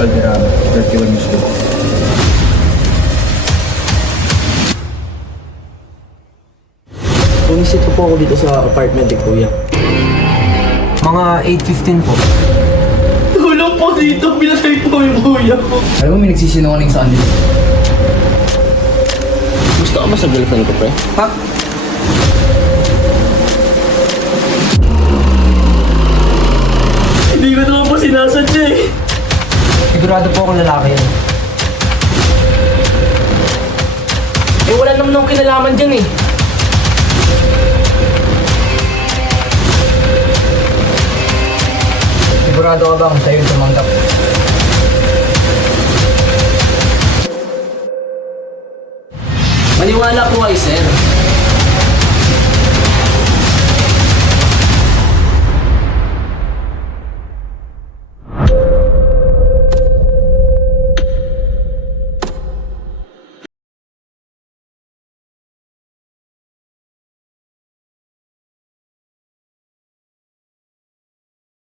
Valderrama, 31 years old. Bumisit po ako dito sa apartment ni Kuya. Mga 8:15 po. Tulong po dito, pinatay po yung kuya ko. Alam mo, may nagsisinungaling sa kanila. Gusto ka ba sa girlfriend ko, pre? Ha? Hindi ko naman po sinasadya eh. Sigurado po akong lalaki yan. Eh wala naman akong kinalaman dyan eh. Sigurado ka bang sa'yo tumanggap? Maniwala po kayo, sir.